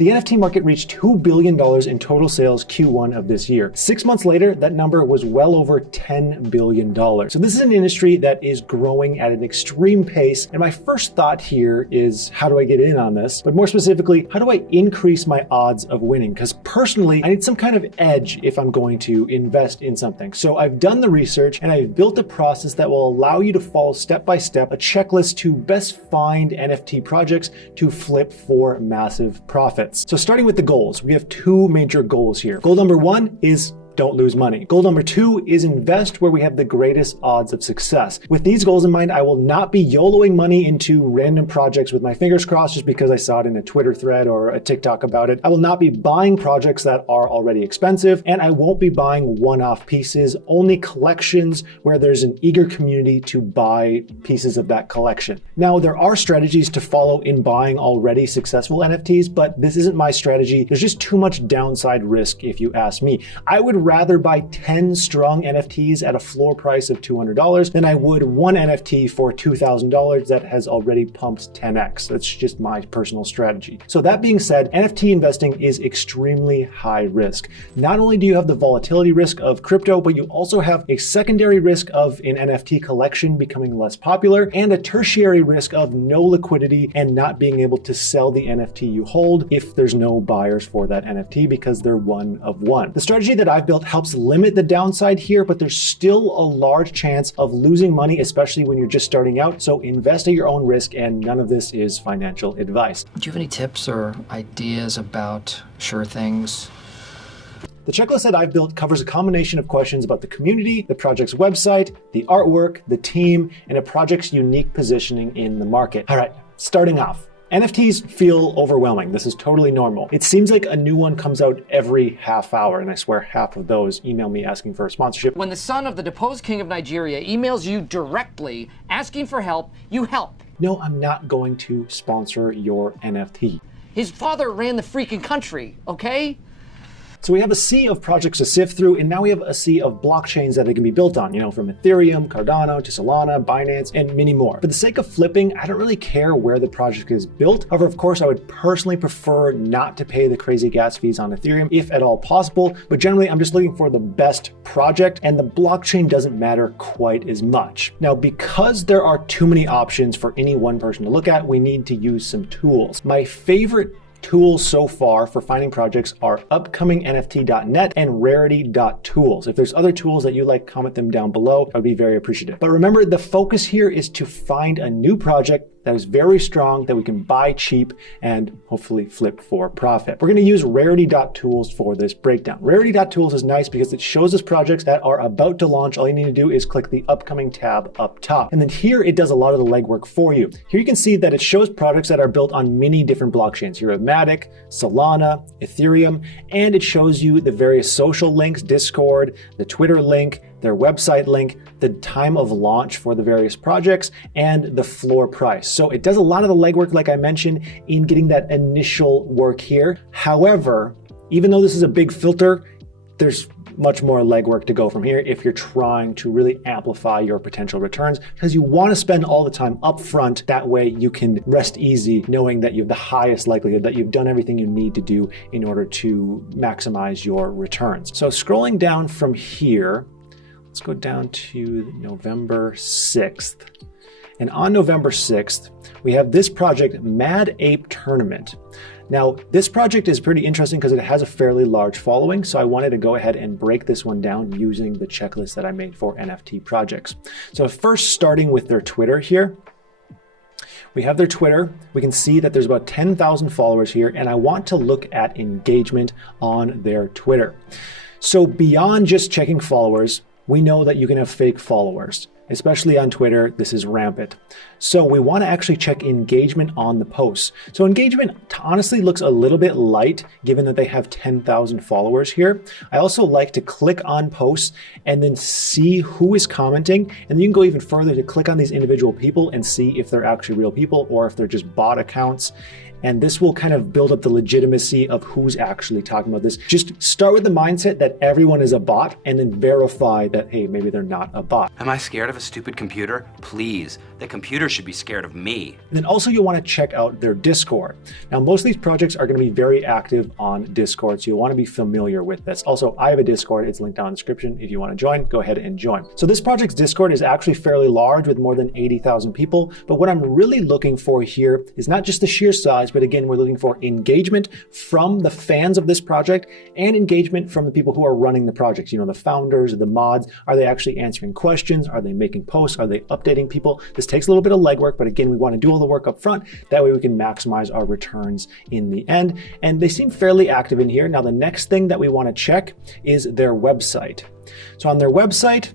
The NFT market reached $2 billion in total sales Q1 of this year. 6 months later, that number was well over $10 billion. So this is an industry that is growing at an extreme pace. And my first thought here is, how do I get in on this? But more specifically, how do I increase my odds of winning? Because personally, I need some kind of edge if I'm going to invest in something. So I've done the research and I've built a process that will allow you to follow step by step a checklist to best find NFT projects to flip for massive profits. So starting with the goals, we have two major goals here. Goal number one is don't lose money. Goal number two is invest where we have the greatest odds of success. With these goals in mind, I will not be YOLOing money into random projects with my fingers crossed just because I saw it in a Twitter thread or a TikTok about it. I will not be buying projects that are already expensive, and I won't be buying one-off pieces, only collections where there's an eager community to buy pieces of that collection. Now, there are strategies to follow in buying already successful NFTs, but this isn't my strategy. There's just too much downside risk if you ask me. I would rather buy 10 strong NFTs at a floor price of $200 than I would one NFT for $2,000 that has already pumped 10x. That's just my personal strategy. So that being said, NFT investing is extremely high risk. Not only do you have the volatility risk of crypto, but you also have a secondary risk of an NFT collection becoming less popular and a tertiary risk of no liquidity and not being able to sell the NFT you hold if there's no buyers for that NFT because they're one of one. The strategy that I've built helps limit the downside here, but there's still a large chance of losing money, especially when you're just starting out. So invest at your own risk, and none of this is financial advice. Do you have any tips or ideas about sure things? The checklist that I've built covers a combination of questions about the community, the project's website, the artwork, the team, and a project's unique positioning in the market. All right, starting off. NFTs feel overwhelming. This is totally normal. It seems like a new one comes out every half hour, and I swear half of those email me asking for a sponsorship. When the son of the deposed king of Nigeria emails you directly asking for help, you help. No, I'm not going to sponsor your NFT. His father ran the freaking country, okay? So we have a sea of projects to sift through, and now we have a sea of blockchains that they can be built on, from Ethereum, Cardano, to Solana, Binance, and many more. For the sake of flipping, I don't really care where the project is built. However, of course, I would personally prefer not to pay the crazy gas fees on Ethereum if at all possible, but generally I'm just looking for the best project, and the blockchain doesn't matter quite as much. Now, because there are too many options for any one person to look at, we need to use some tools. My favorite tools so far for finding projects are upcomingnft.net and rarity.tools. If there's other tools that you like, comment them down below. I'd be very appreciative. But remember, the focus here is to find a new project that is very strong, that we can buy cheap and hopefully flip for profit. We're going to use rarity.tools for this breakdown. Rarity.tools is nice because it shows us projects that are about to launch. All you need to do is click the upcoming tab up top. And then here it does a lot of the legwork for you. Here you can see that it shows projects that are built on many different blockchains. Here have Matic, Solana, Ethereum, and it shows you the various social links, Discord, the Twitter link, their website link, the time of launch for the various projects, and the floor price. So it does a lot of the legwork, like I mentioned, in getting that initial work here. However, even though this is a big filter, there's much more legwork to go from here if you're trying to really amplify your potential returns, because you want to spend all the time up front. That way you can rest easy knowing that you have the highest likelihood that you've done everything you need to do in order to maximize your returns. So scrolling down from here, let's go down to November 6th. And on November 6th, we have this project, Mad Ape Tournament. Now, this project is pretty interesting because it has a fairly large following, so I wanted to go ahead and break this one down using the checklist that I made for NFT projects. So first, starting with their Twitter here. We have their Twitter. We can see that there's about 10,000 followers here, and I want to look at engagement on their Twitter. So beyond just checking followers, we know that you can have fake followers. Especially on Twitter, this is rampant. So we want to actually check engagement on the posts. So engagement honestly looks a little bit light given that they have 10,000 followers here. I also like to click on posts and then see who is commenting. And then you can go even further to click on these individual people and see if they're actually real people or if they're just bot accounts. And this will kind of build up the legitimacy of who's actually talking about this. Just start with the mindset that everyone is a bot and then verify that, hey, maybe they're not a bot. Am I scared of a stupid computer? Please, the computer should be scared of me. And then also you'll want to check out their Discord. Now, most of these projects are going to be very active on Discord, so you'll want to be familiar with this. Also, I have a Discord. It's linked down in the description. If you want to join, go ahead and join. So this project's Discord is actually fairly large with more than 80,000 people. But what I'm really looking for here is not just the sheer size, but again, we're looking for engagement from the fans of this project and engagement from the people who are running the projects. You know, the founders, the mods. Are they actually answering questions? Are they making posts? Are they updating people? This takes a little bit of legwork, but again, we want to do all the work up front. That way we can maximize our returns in the end. And they seem fairly active in here. Now, the next thing that we want to check is their website. So on their website,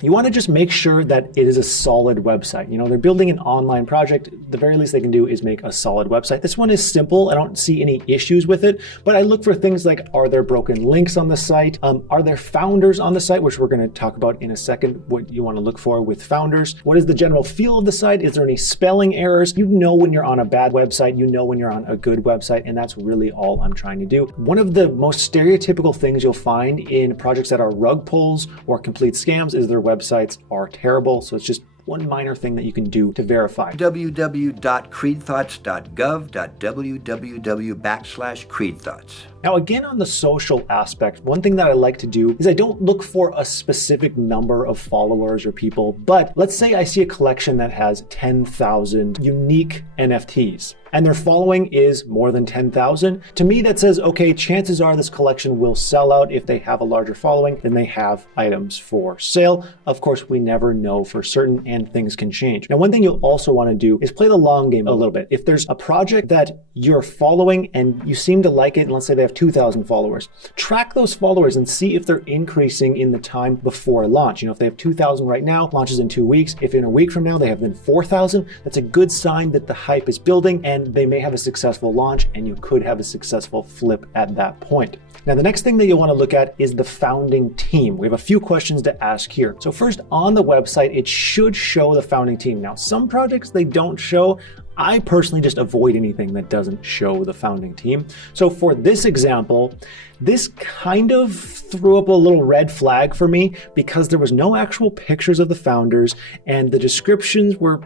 you want to just make sure that it is a solid website. You know, they're building an online project. The very least they can do is make a solid website. This one is simple. I don't see any issues with it, but I look for things like, are there broken links on the site? Are there founders on the site, which we're going to talk about in a second, what you want to look for with founders. What is the general feel of the site? Is there any spelling errors? You know when you're on a bad website, you know when you're on a good website, and that's really all I'm trying to do. One of the most stereotypical things you'll find in projects that are rug pulls or complete scams is their websites are terrible. So it's just one minor thing that you can do to verify. www.creedthoughts.gov.www/creedthoughts. Now, again, on the social aspect, one thing that I like to do is I don't look for a specific number of followers or people, but let's say I see a collection that has 10,000 unique NFTs and their following is more than 10,000. To me, that says, okay, chances are this collection will sell out if they have a larger following than they have items for sale. Of course, we never know for certain and things can change. Now, one thing you'll also want to do is play the long game a little bit. If there's a project that you're following and you seem to like it, and let's say they have 2,000 followers, track those followers and see if they're increasing in the time before launch. You know, if they have 2,000 right now, launches in 2 weeks. If in a week from now they have then 4,000, that's a good sign that the hype is building and they may have a successful launch and you could have a successful flip at that point. Now, the next thing that you'll want to look at is the founding team. We have a few questions to ask here. So first, on the website, it should show the founding team. Now, some projects they don't show. I personally just avoid anything that doesn't show the founding team. So for this example, this kind of threw up a little red flag for me because there was no actual pictures of the founders and the descriptions were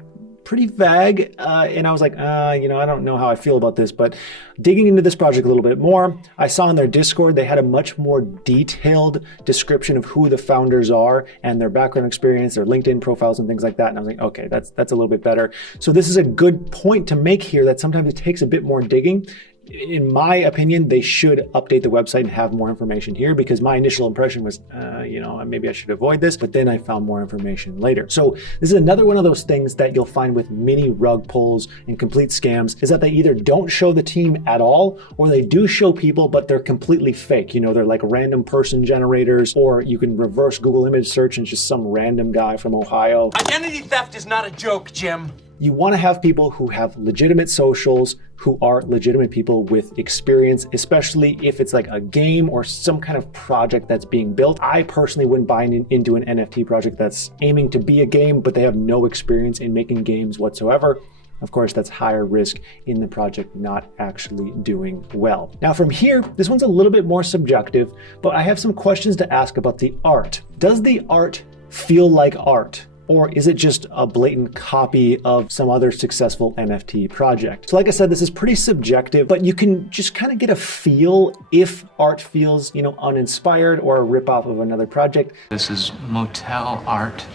pretty vague, and I was like, you know, I don't know how I feel about this, but digging into this project a little bit more, I saw in their Discord, they had a much more detailed description of who the founders are and their background experience, their LinkedIn profiles and things like that. And I was like, okay, that's a little bit better. So this is a good point to make here that sometimes it takes a bit more digging. In my opinion, they should update the website and have more information here because my initial impression was, you know, maybe I should avoid this, but then I found more information later. So this is another one of those things that you'll find with many rug pulls and complete scams is that they either don't show the team at all, or they do show people, but they're completely fake. You know, they're like random person generators, or you can reverse Google image search and it's just some random guy from Ohio. Identity theft is not a joke, Jim. You want to have people who have legitimate socials, who are legitimate people with experience, especially if it's like a game or some kind of project that's being built. I personally wouldn't buy into an NFT project that's aiming to be a game, but they have no experience in making games whatsoever. Of course, that's higher risk in the project not actually doing well. Now from here, this one's a little bit more subjective, but I have some questions to ask about the art. Does the art feel like art? Or is it just a blatant copy of some other successful NFT project? So like I said, this is pretty subjective, but you can just kind of get a feel if art feels, you know, uninspired or a ripoff of another project. This is motel art.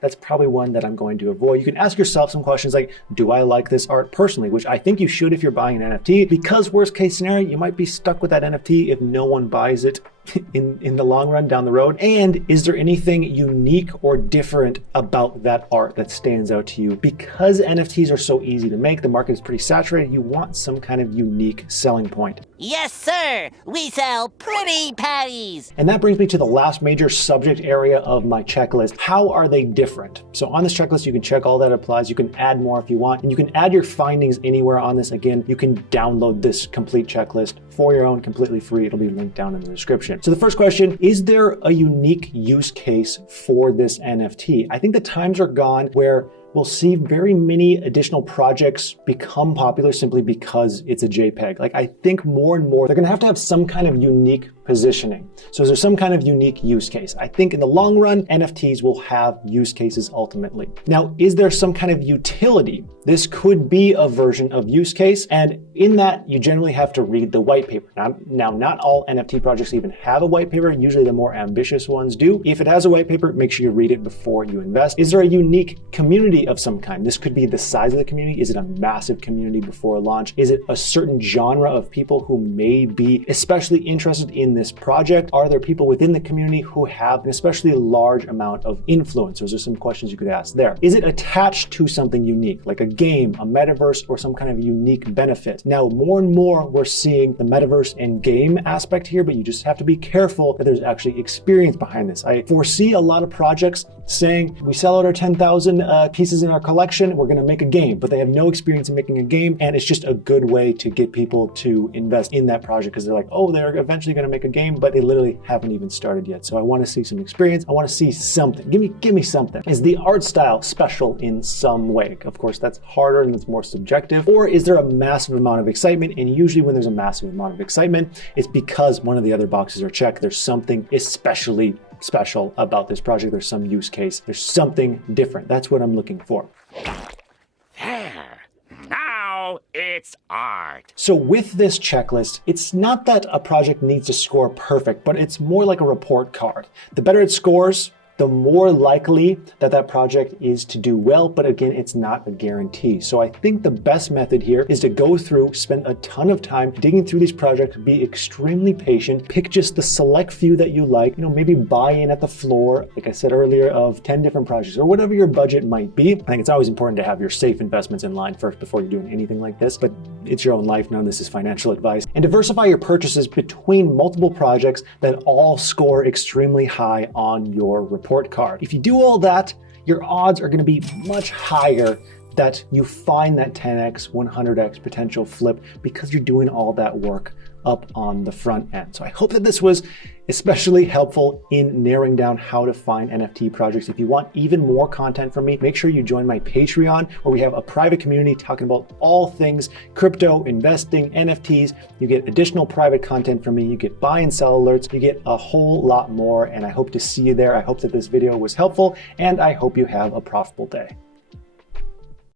That's probably one that I'm going to avoid. You can ask yourself some questions like, do I like this art personally? Which I think you should if you're buying an NFT, because worst case scenario, you might be stuck with that NFT if no one buys it in the long run down the road. And is there anything unique or different about that art that stands out to you? Because NFTs are so easy to make, the market is pretty saturated, you want some kind of unique selling point. Yes, sir. We sell pretty patties. And that brings me to the last major subject area of my checklist. How are they different? So on this checklist, you can check all that applies. You can add more if you want, and you can add your findings anywhere on this. Again, you can download this complete checklist for your own, completely free. It'll be linked down in the description. So the first question, is there a unique use case for this NFT? I think the times are gone where we'll see very many additional projects become popular simply because it's a JPEG. Like, I think more and more, they're gonna have to have some kind of unique positioning. So is there some kind of unique use case? I think in the long run, NFTs will have use cases ultimately. Now, is there some kind of utility? This could be a version of use case, and in that, you generally have to read the white paper. Now, not all NFT projects even have a white paper. Usually the more ambitious ones do. If it has a white paper, make sure you read it before you invest. Is there a unique community of some kind? This could be the size of the community. Is it a massive community before launch? Is it a certain genre of people who may be especially interested in this project? Are there people within the community who have an especially large amount of influence? Those are some questions you could ask there. Is it attached to something unique, like a game, a metaverse, or some kind of unique benefit? Now, more and more, we're seeing the metaverse and game aspect here, but you just have to be careful that there's actually experience behind this. I foresee a lot of projects saying, we sell out our 10,000 pieces in our collection, we're gonna make a game, but they have no experience in making a game, and it's just a good way to get people to invest in that project because they're like, oh, they're eventually gonna make a game, but they literally haven't even started yet. So I wanna see some experience, I wanna see something. Give me something. Is the art style special in some way? Of course, that's harder and it's more subjective. Or is there a massive amount of excitement? And usually when there's a massive amount of excitement, it's because one of the other boxes are checked. There's something especially special about this project. There's some use case. There's something different. That's what I'm looking for. There. Now it's art. So with this checklist, it's not that a project needs to score perfect, but it's more like a report card. The better it scores, the more likely that that project is to do well, but again, it's not a guarantee. So I think the best method here is to go through, spend a ton of time digging through these projects, be extremely patient, pick just the select few that you like, maybe buy in at the floor, like I said earlier, of 10 different projects or whatever your budget might be. I think it's always important to have your safe investments in line first before you're doing anything like this, but it's your own life. None of this is financial advice. And diversify your purchases between multiple projects that all score extremely high on your report card. If you do all that, your odds are going to be much higher that you find that 10x, 100x potential flip because you're doing all that work up on the front end. So I hope that this was especially helpful in narrowing down how to find NFT projects. If you want even more content from me, make sure you join my Patreon, where we have a private community talking about all things crypto, investing, NFTs. You get additional private content from me. You get buy and sell alerts. You get a whole lot more, and I hope to see you there. I hope that this video was helpful, and I hope you have a profitable day.